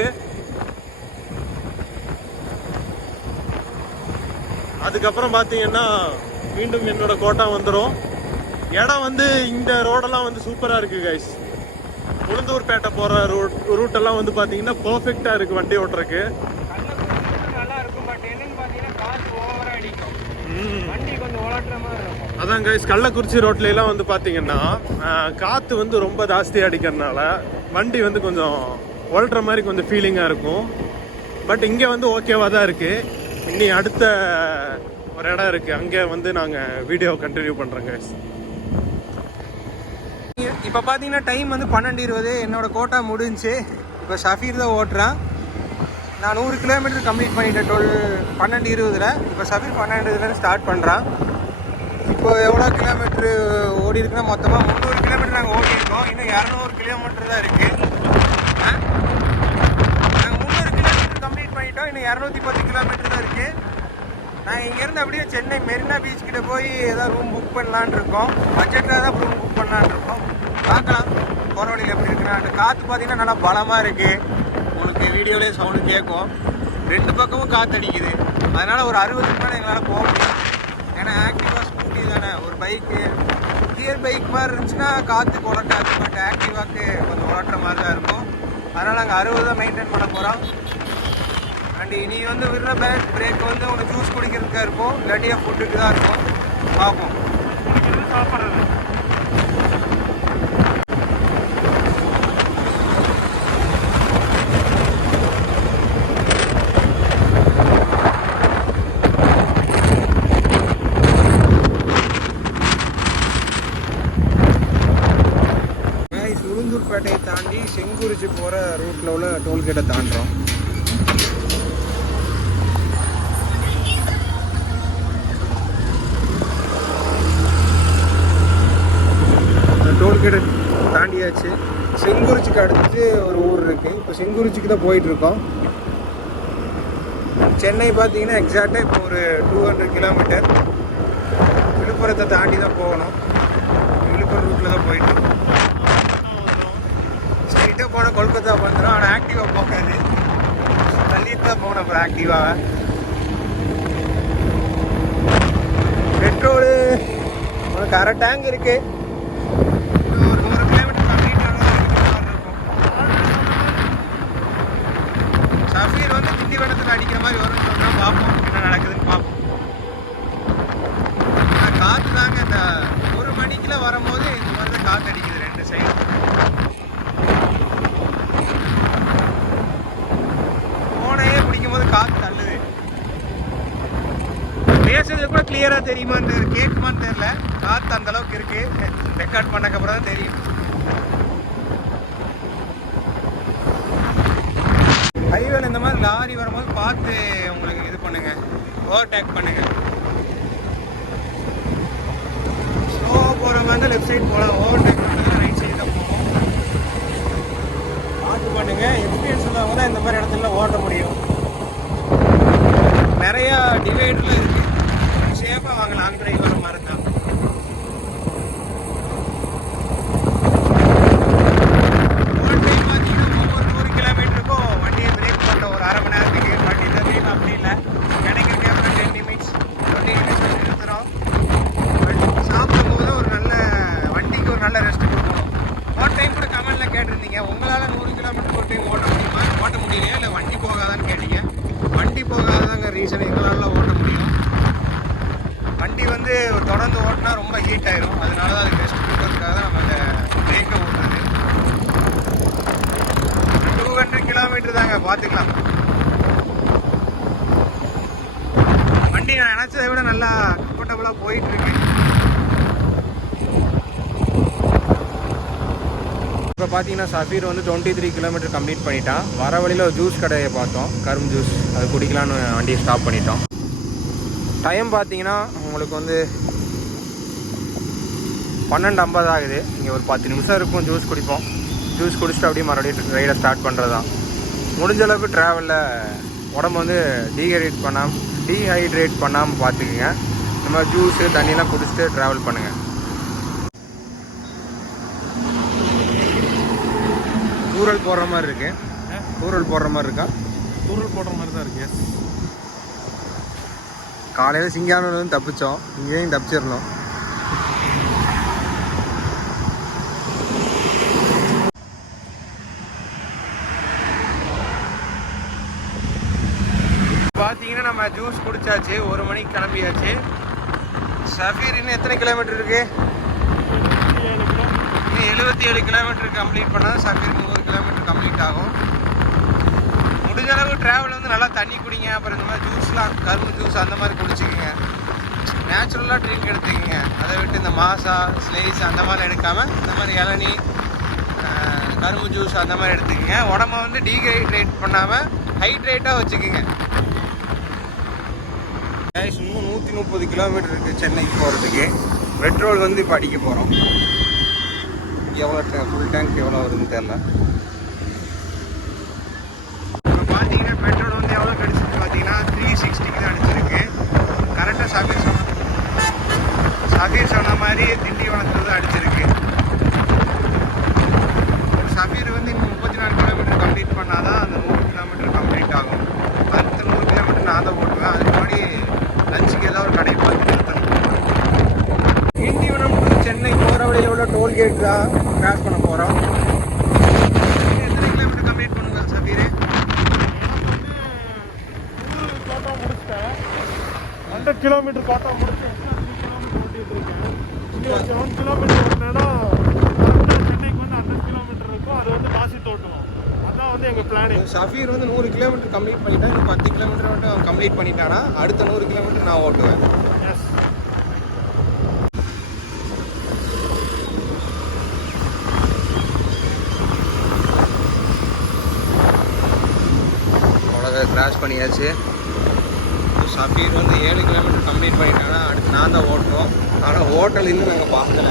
அதுக்கப்புறம் பார்த்தீங்கன்னா மீண்டும் என்னோட கோட்டா வந்துடும். இடம் வந்து இந்த ரோடெல்லாம் வந்து சூப்பராக இருக்குது கைஸ். உளுந்தூர்பேட்டை போகிற ரூட்டெல்லாம் வந்து பார்த்தீங்கன்னா பர்ஃபெக்டாக இருக்குது வண்டி ஓட்டுறதுக்கு. நல்லா இருக்கும். பட் என்னன்னு பார்த்தீங்கன்னா காற்று ஓவராக அடிக்கும், வண்டி கொஞ்சம் ஓட்டுற மாதிரி இருக்கும். அதான் கைஸ், கள்ளக்குறிச்சி ரோட்லாம் வந்து பார்த்தீங்கன்னா காற்று வந்து ரொம்ப ஜாஸ்தியாக அடிக்கிறதுனால வண்டி வந்து கொஞ்சம் ஓட்டுற மாதிரி கொஞ்சம் ஃபீலிங்காக இருக்கும். பட் இங்கே வந்து ஓகேவாக தான் இருக்குது. இன்னி அடுத்த ஒரு இடம் இருக்குது, அங்கே வந்து நாங்கள் வீடியோ கண்டினியூ பண்ணுறோம் கைஸ். இப்போ பார்த்தீங்கன்னா டைம் வந்து 12:20. என்னோட கோட்டா முடிஞ்சு. இப்போ ஷஃபீர் தான் ஓட்டுறான். நான் 100 கிலோமீட்டர் கம்ப்ளீட் பண்ணிட்டேன் 12:20. இப்போ ஷஃபீர் 12:20 ஸ்டார்ட் பண்ணுறான். இப்போ எவ்வளோ கிலோமீட்ரு ஓடி இருக்குன்னா மொத்தமாக 300 கிலோமீட்டர் நாங்கள் ஓடிருக்கோம். இன்னும் 200 கிலோமீட்டர் தான் இருக்குது. நாங்கள் 300 கிலோமீட்டர் கம்ப்ளீட் பண்ணிட்டோம். இன்னும் 210 கிலோமீட்டர் தான் இருக்குது. நாங்கள் இங்கேருந்து அப்படியே சென்னை மெரினா பீச் கிட்ட போய் ஏதாவது ரூம் புக் பண்ணலான் இருக்கோம். பட்ஜெட்டில் தான் ரூம் புக் பண்ணலான் இருக்கோம். பார்க்கலாம் போகிற வழியில் எப்படி இருக்குன்னா. காற்று பார்த்தீங்கன்னா நல்லா பலமாக இருக்குது. உங்களுக்கு வீடியோலேயே சவுண்டு கேட்கும். 2 பக்கமும் காற்று அடிக்குது. அதனால் ஒரு 60க்கு மேலே எங்களால் போக முடியும். ஏன்னா ஆக்டிவா ஸ்கூட்டி தானே. ஒரு பைக்கு கியர் பைக் மாதிரி இருந்துச்சுன்னா காற்று குழட்டாது. பட் ஆக்டிவாக்கு கொஞ்சம் உழட்டுற மாதிரி தான் இருக்கும். அதனால் நாங்கள் 60 தான் மெயின்டைன் பண்ண போகிறோம். அண்ட் இனி வந்து விடுற பிரேக் வந்து உங்களுக்கு ஜூஸ் குடிக்கிறதுக்காக இருக்கும், இல்லாட்டியா ஃபுட்டுக்கு தான் இருக்கும். பார்ப்போம் சாப்பிட்றது. உளுந்தூர்பேட்டையை தாண்டி செங்குறிச்சி போகிற ரூட்டில் உள்ள டோல்கேட்டை தாண்டுறோம். டோல்கேட்டை தாண்டியாச்சு. செங்குறிச்சிக்கு அடுத்து ஒரு ஊர் இருக்குது. இப்போ செங்குறிச்சிக்கு தான் போயிட்டுருக்கோம். சென்னை பார்த்தீங்கன்னா எக்ஸாக்டாக இப்போ ஒரு 200 கிலோமீட்டர். விழுப்புரத்தை தாண்டி தான் போகணும். விழுப்புரம் ரூட்டில் தான் போயிட்டுருக்கோம். ஸ்ட்ரைட்டாக போனால் கொல்கத்தா வந்துடும். ஆனால் ஆக்டிவாக போகாது, தள்ளிட்டு தான் போகணும். அப்புறம் ஆக்டிவாக பெட்ரோலு உனக்கு அரை டேங்க் இருக்குது. ஒரு 100 கிலோமீட்டர் கம்ப்ளீட் ஆனதாக இருக்கும். ஷஃபீர் வந்து திண்டிவனத்தில் அடிக்கிற மாதிரி வரும்னு சொல்கிறேன். பார்ப்போம் என்ன நடக்குதுன்னு பார்ப்போம். ஆனால் காற்று தாங்க இந்த 1 மணிக்கெலாம் வரும்போது இந்த மாதிரி தான் காற்று அடிக்குது 2 சைடு. ஃபோனையே பிடிக்கும்போது காற்று தள்ளுது. பேசுறது கூட கிளியராக தெரியுமான்னு கேட்குமான்னு தெரியல. காற்று அந்த அளவுக்கு இருக்கு. ரெக்கார்ட் பண்ணக்கப்புறம் தான் தெரியும். ஹைவேல இந்த மாதிரி லாரி வரும்போது பார்த்து உங்களுக்கு இது பண்ணுங்க, ஓவர்டேக் பண்ணுங்க. ஸ்லோவாக போகிறவங்க வந்து லெஃப்ட் சைடு போகலாம், ஓவர்டேக் பண்ணுறது ரைட் சைடு தான் போகும். பார்த்து பண்ணுங்க. எக்ஸ்பீரியன்ஸ் உள்ளவங்க தான் இந்த மாதிரி இடத்துல ஓட்ட முடியும். நிறையா டிவைடர்லாம் இருக்குது. சேஃபாக வாங்க லாங் டிரைவ் வர மாதிரி தான். ஓன் டைம் பார்த்தீங்கன்னா ஒவ்வொரு 100 கிலோமீட்டருக்கும் வண்டியை பிரேக் போட்ட ஒரு அரை மணி நேரத்துக்கு. பட் இந்த டைம் அப்படி இல்லை. கிடைக்கிற கேப்பில் 10 நிமிட்ஸ் 20 நிமிட்ஸ் நிறுத்துகிறோம். பட் சாப்பிடும்போது ஒரு நல்ல வண்டிக்கு ஒரு நல்ல ரெஸ்ட் கொடுக்கணும். ஓன் டைம் கூட கமெண்டில் கேட்டிருந்தீங்க, உங்களால் 100 கிலோமீட்டர் ஒரு டைம் ஓட்ட முடியுமா, ஓட்ட முடியலையா, இல்லை வண்டி போகாதான்னு கேட்டீங்க. வண்டி போகாதாங்க ரீசன். எங்களால் ஓட்ட முடியும். வண்டி வந்து தொடர்ந்து ஓட்டினா ரொம்ப ஹீட் ஆயிரும். அதனால தான் அதுக்கு ரெஸ்ட் கொடுக்கறதுக்காக தான் நம்ம அந்த பிரேக்கை ஓட்டுறது. கிலோமீட்டர் தாங்க, பார்த்துக்கலாம். வண்டி நான் நினச்சதை விட நல்லா கம்ஃபர்டபுளாக போயிட்டு இருக்கு. இப்போ பார்த்தீங்கன்னா சஃபீர் வந்து 23 கிலோமீட்டர் கம்ப்ளீட் பண்ணிட்டான். வர வழியில் ஒரு ஜூஸ் கடையை பார்த்தோம், கரும்பு ஜூஸ். அது குடிக்கலான்னு வண்டியை ஸ்டாப் பண்ணிட்டோம். டைம் பார்த்தீங்கன்னா உங்களுக்கு வந்து 12:50 ஆகுது. இங்கே ஒரு 10 நிமிஷம் இருக்கும், ஜூஸ் குடிப்போம். ஜூஸ் குடிச்சிட்டு அப்படியே மறுபடியும் ரைடை ஸ்டார்ட் பண்ணுறது தான். முடிஞ்ச அளவுக்கு ட்ராவலில் உடம்பு வந்து டீஹைட்ரேட் பண்ணாமல் பார்த்துக்குங்க. இந்த மாதிரி ஜூஸு தண்ணியெல்லாம் குடிச்சிட்டு ட்ராவல் பண்ணுங்கள். தூரல் போடுற மாதிரி இருக்கு. தூரல் போடுற மாதிரி இருக்கா? தூரல் போடுற மாதிரி தான் இருக்கு. காலையில் சிங்கானூர்லேருந்து தப்பிச்சோம், இங்கேயும் தப்பிச்சிடணும். பார்த்தீங்கன்னா நம்ம ஜூஸ் குடிச்சாச்சு, 1 மணிக்கு கிளம்பியாச்சு. சஃபீர் இன்னும் எத்தனை கிலோமீட்டர் இருக்கு? இன்னும் 77 கிலோமீட்டர் கம்ப்ளீட் பண்ணால் சஃபீருக்கு 1 கிலோமீட்டர் கம்ப்ளீட் ஆகும். முடிஞ்ச அளவு ட்ராவல் வந்து நல்லா தண்ணி குடிங்க. அப்புறம் இந்த மாதிரி ஜூஸ்லாம், கரும்பு ஜூஸ் அந்த மாதிரி குடிச்சிக்கோங்க. நேச்சுரலாக ட்ரிங்க் எடுத்துக்கோங்க. அதை விட்டு இந்த மாசா ஸ்லைஸ் அந்த மாதிரி எடுக்காமல் இந்த மாதிரி இளநீ, கரும்பு ஜூஸ் அந்த மாதிரி எடுத்துக்கோங்க. உடம்ப வந்து டீஹைட்ரேட் பண்ணாமல் ஹைட்ரேட்டாக வச்சுக்கோங்க. இன்னும் 130 கிலோமீட்டர் இருக்குது சென்னைக்கு போகிறதுக்கு. பெட்ரோல் வந்து இப்போ அடிக்க போகிறோம். எவ்வளோ ஃபுல் டேங்க் எவ்வளோ வருதுன்னு தெரியல. இப்போ பார்த்தீங்கன்னா பெட்ரோல் வந்து எவ்வளோ கிடச்சிருக்கு பார்த்தீங்கன்னா 360 தான் அடிச்சிருக்கு. கரெக்டாக சஃபீர் சொன்ன மாதிரி திண்டிவனத்தில் தான் அடிச்சிருக்கு. சஃபீர் வந்து இன்னும் 34 கிலோமீட்டர் கம்ப்ளீட் பண்ணால் தான் அந்த 100 கிலோமீட்டர் கம்ப்ளீட் ஆகும். அடுத்த 100 கிலோமீட்டர் நான் தான் ஓட்டுவேன். அதுக்கு முன்னாடி லஞ்சுக்கு ஏதாவது ஒரு கடை பார்த்து நிறுத்தணும். திண்டிவனம் சென்னை போகிற வழியில் உள்ள டோல்கேட் தான் கிராஸ் பண்ண போகிறோம். எத்தனை கிலோமீட்டர் கம்ப்ளீட் பண்ணுங்க சஃபீர்? 100 கிலோமீட்டர் கோட்டா முடிச்சு 7 கிலோமீட்டர் ஓட்டினா சென்னைக்கு வந்து 100 கிலோமீட்டர் இருக்கும். அது வந்து காசி தோட்டணும். அதான் வந்து எங்கள் பிளானிங். சஃபீர் வந்து 100 கிலோமீட்டர் கம்ப்ளீட் பண்ணிட்டா, இன்னும் 10 கிலோமீட்டர் மட்டும் கம்ப்ளீட் பண்ணிட்டானா அடுத்த 100 கிலோமீட்டர் நான் ஓட்டுவேன். எஸ். அவ்வளோதான், கிராஸ் பண்ணியாச்சு. சஃபீர் வந்து 7 கிலோமீட்டர் கம்ப்ளீட் பண்ணிட்டாங்கன்னா அடுத்து நான் தான் ஓட்டுவோம். ஆனால் ஹோட்டல் இன்னும் நாங்கள் பார்க்கல.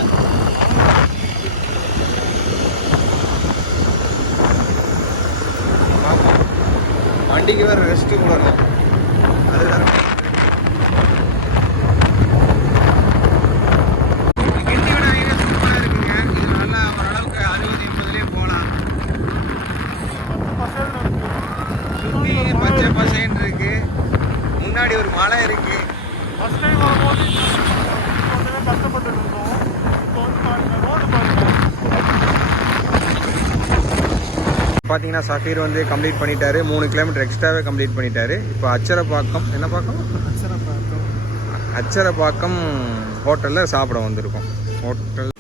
பார்ப்போம். வண்டிக்கு வேறு ரெஸ்ட்டு கொடுக்கணும். அதுதான் கிண்டியோட ஹைவே சூப்பராக இருக்குங்க. இது நல்லா ஓரளவுக்கு 60-80லேயே போகலாம். சுற்றி பச்சை பசேன்னு இருக்கு. முன்னாடி ஒரு மலை இருக்கு. ஃபர்ஸ்ட் டைம் வரும்போது கஷ்டப்பட்டு இருந்தோம். இப்போ வந்து பாருங்க, ரோடு பாருங்க. பார்த்தீங்கன்னா சஃபீர் வந்து கம்ப்ளீட் பண்ணிட்டாரு. 3 கிலோமீட்டர் எக்ஸ்ட்ராவே கம்ப்ளீட் பண்ணிட்டாரு. இப்போ அச்சரப்பாக்கம், என்ன பாக்கம்? அச்சரப்பாக்கம் ஹோட்டலில் சாப்பிட வந்திருக்கோம். ஹோட்டல்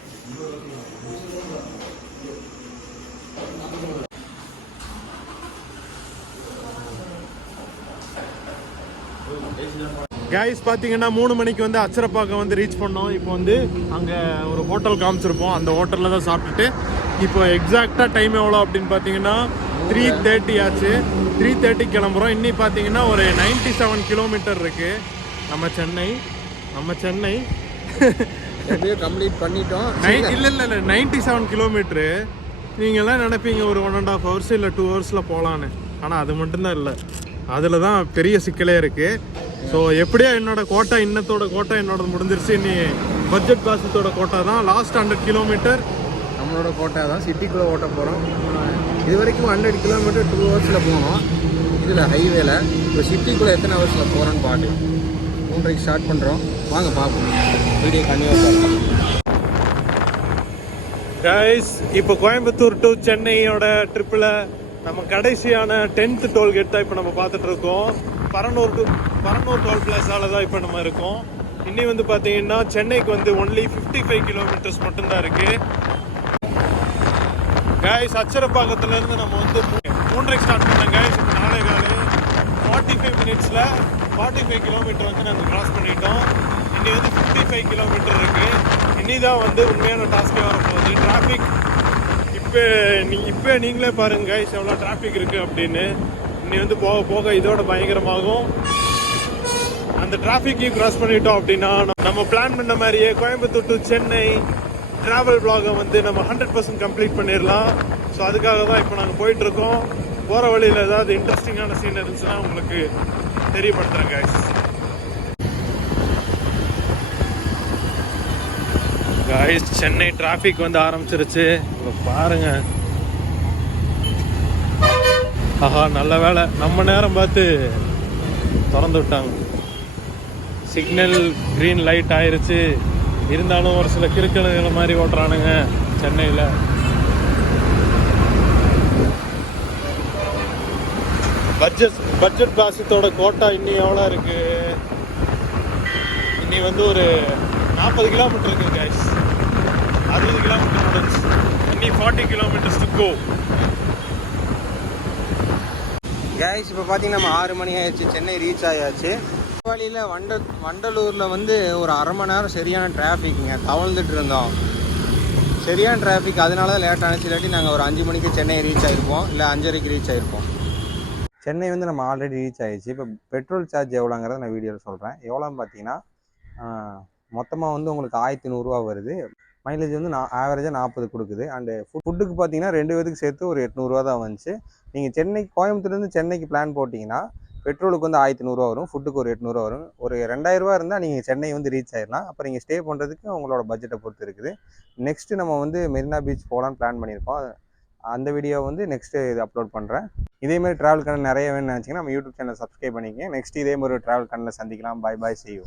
கைஸ் பார்த்தீங்கன்னா 3 மணிக்கு வந்து அச்சரப்பாக்கம் வந்து ரீச் பண்ணோம். இப்போ வந்து அங்கே ஒரு ஹோட்டல் காமிச்சிருப்போம். அந்த ஹோட்டலில் தான் சாப்பிட்டுட்டு இப்போ எக்ஸாக்டாக டைம் எவ்வளோ அப்படின்னு பார்த்தீங்கன்னா 3:30 ஆச்சு. 3:30 கிளம்புறோம். இன்னைக்கு பார்த்தீங்கன்னா ஒரு 97 கிலோமீட்டர் இருக்குது நம்ம சென்னை எப்படியோ கம்ப்ளீட் பண்ணிட்டோம். இல்லை 97 கிலோமீட்ரு. நீங்கள்லாம் நினைப்பீங்க ஒரு 1.5 ஹவர்ஸ் இல்லை 2 ஹவர்ஸில் போகலான்னு. ஆனால் அது மட்டும்தான் இல்லை, அதில் தான் பெரிய சிக்கலே இருக்குது. ஸோ எப்படியா என்னோட கோட்டா, இன்னத்தோட கோட்டா என்னோட முடிஞ்சிருச்சு. இனி பட்ஜெட் பாசத்தோட கோட்டா தான். லாஸ்ட் 100 கிலோமீட்டர் நம்மளோட கோட்டா தான். சிட்டிக்குள்ளே ஓட்ட போகிறோம். இது வரைக்கும் 100 கிலோமீட்டர் 2 ஹவர்ஸில் போனோம் இதில் ஹைவேல. இப்போ சிட்டிக்குள்ளே எத்தனை ஹவர்ஸில் போகிறோன்னு பாட்டு 3:30 ஸ்டார்ட் பண்ணுறோம். வாங்க பார்ப்போம். வீடியோ கண்டிப்பாக பார்ப்போம். கைஸ் இப்போ கோயம்புத்தூர் டு சென்னையோட ட்ரிப்பில் நம்ம கடைசியான 10th டோல்கேட் தான் இப்போ நம்ம பார்த்துட்டு இருக்கோம். பரனூர் டோல் பிளாஸால தான் இப்போ நம்ம இருக்கோம். இன்னி வந்து பார்த்தீங்கன்னா சென்னைக்கு வந்து ஒன்லி 55 கிலோமீட்டர்ஸ் மட்டும்தான் இருக்கு. கைஸ் அச்சரப்பாக்கத்துலேருந்து நம்ம வந்து 3:30 ஸ்டார்ட் பண்ணேங்க. இப்போ 4:45 மினிட்ஸில் 45 கிலோமீட்டர் வந்து நாங்கள் கிராஸ் பண்ணிட்டோம். இனி வந்து 55 கிலோமீட்டர் இருக்குது. இனி தான் வந்து உண்மையான டாஸ்கே வரப்போகுது. டிராஃபிக் இப்போ நீங்களே பாருங்க கைஸ் எவ்வளோ டிராஃபிக் இருக்குது அப்படின்னு. இனி வந்து போக போக இதோட பயங்கரமாகும். அந்த டிராஃபிக்கையும் கிராஸ் பண்ணிட்டோம் அப்படின்னா நம்ம பிளான் பண்ண மாதிரியே கோயம்புத்தூர் டு சென்னை ட்ராவல் vlog-ஐ வந்து நம்ம 100% கம்ப்ளீட் பண்ணிடலாம். ஸோ அதுக்காக தான் இப்போ நாங்கள் போயிட்டுருக்கோம். போகிற வழியில் ஏதாவது இன்ட்ரெஸ்டிங்கான சீன் இருந்துச்சுன்னா உங்களுக்கு தெரியப்படுத்துகிறேன் கைஸ். கைஸ் சென்னை டிராஃபிக் வந்து ஆரம்பிச்சிருச்சு. இப்போ பாருங்க. ஆஹா நல்ல வேலை நம்ம நேரம் பார்த்து திறந்து விட்டாங்க. சிக்னல் க்ரீன் லைட் ஆயிருச்சு. இருந்தாலும் ஒரு சில கிறுக்கணுங்கிற மாதிரி ஓட்டுறானுங்க சென்னையில். பட்ஜெட் பாசத்தோட கோட்டா இன்னி எவ்வளோ இருக்கு? இன்னி வந்து ஒரு 40 கிலோமீட்டர் இருக்கு கைஸ். 60 கிலோமீட்டர் முடிஞ்சு. இன்னி 40 கிலோமீட்டர்ஸ் டு கோ. கைஸ் இப்போ பார்த்தீங்கன்னா நம்ம 6 மணி ஆயிடுச்சு, சென்னை ரீச் ஆயாச்சு. வழியில் வண்டலூரில் வந்து ஒரு அரை மணி நேரம் சரியான டிராஃபிக்குங்க. தவழ்ந்துட்டு இருந்தோம். சரியான டிராஃபிக், அதனால தான் லேட் ஆனிச்சு. இல்லாட்டி நாங்கள் ஒரு 5 மணிக்கு சென்னை ரீச் ஆகிருப்போம், இல்லை 5:30க்கு ரீச் ஆகிருப்போம். சென்னை வந்து நம்ம ஆல்ரெடி ரீச் ஆகிடுச்சு. இப்போ பெட்ரோல் சார்ஜ் எவ்வளோங்கிறத நான் வீடியோவில் சொல்கிறேன். எவ்வளோன்னு பார்த்தீங்கன்னா மொத்தமாக வந்து உங்களுக்கு 1100 வருது. மைலேஜ் வந்து ஆவரேஜாக 40 கொடுக்குது. அண்டு ஃபுட்டுக்கு பார்த்தீங்கன்னா 2 பேருக்கு சேர்த்து ஒரு 800 தான் வந்துச்சு. நீங்கள் கோயம்புத்தூர்லேருந்து சென்னைக்கு பிளான் போட்டிங்கன்னா பெட்ரோலுக்கு வந்து 1100 வரும், ஃபுட்டுக்கு ஒரு 800 வரும். ஒரு 2000 இருந்தால் நீங்கள் சென்னை வந்து ரீச் ஆயிடலாம். அப்புறம் நீங்கள் ஸ்டே பண்ணுறதுக்கு உங்களோட பட்ஜெட்டை பொறுத்து இருக்குது. நெக்ஸ்ட்டு நம்ம வந்து மெரினா பீச் போகலான்னு பிளான் பண்ணியிருக்கோம். அந்த வீடியோ வந்து நெக்ஸ்ட்டு இது அப்லோட் பண்ணுறேன். இதேமாதிரி ட்ராவல் கண்டென்ட் நிறைய வேணும்னு நினச்சிங்கன்னா நம்ம யூடியூப் சேனல் சப்ஸ்கிரைப் பண்ணிக்கங்க. நெக்ஸ்ட் இதே மாதிரி ட்ராவல் கண்டென்ட் சந்திக்கலாம். பாய் பாய், see you.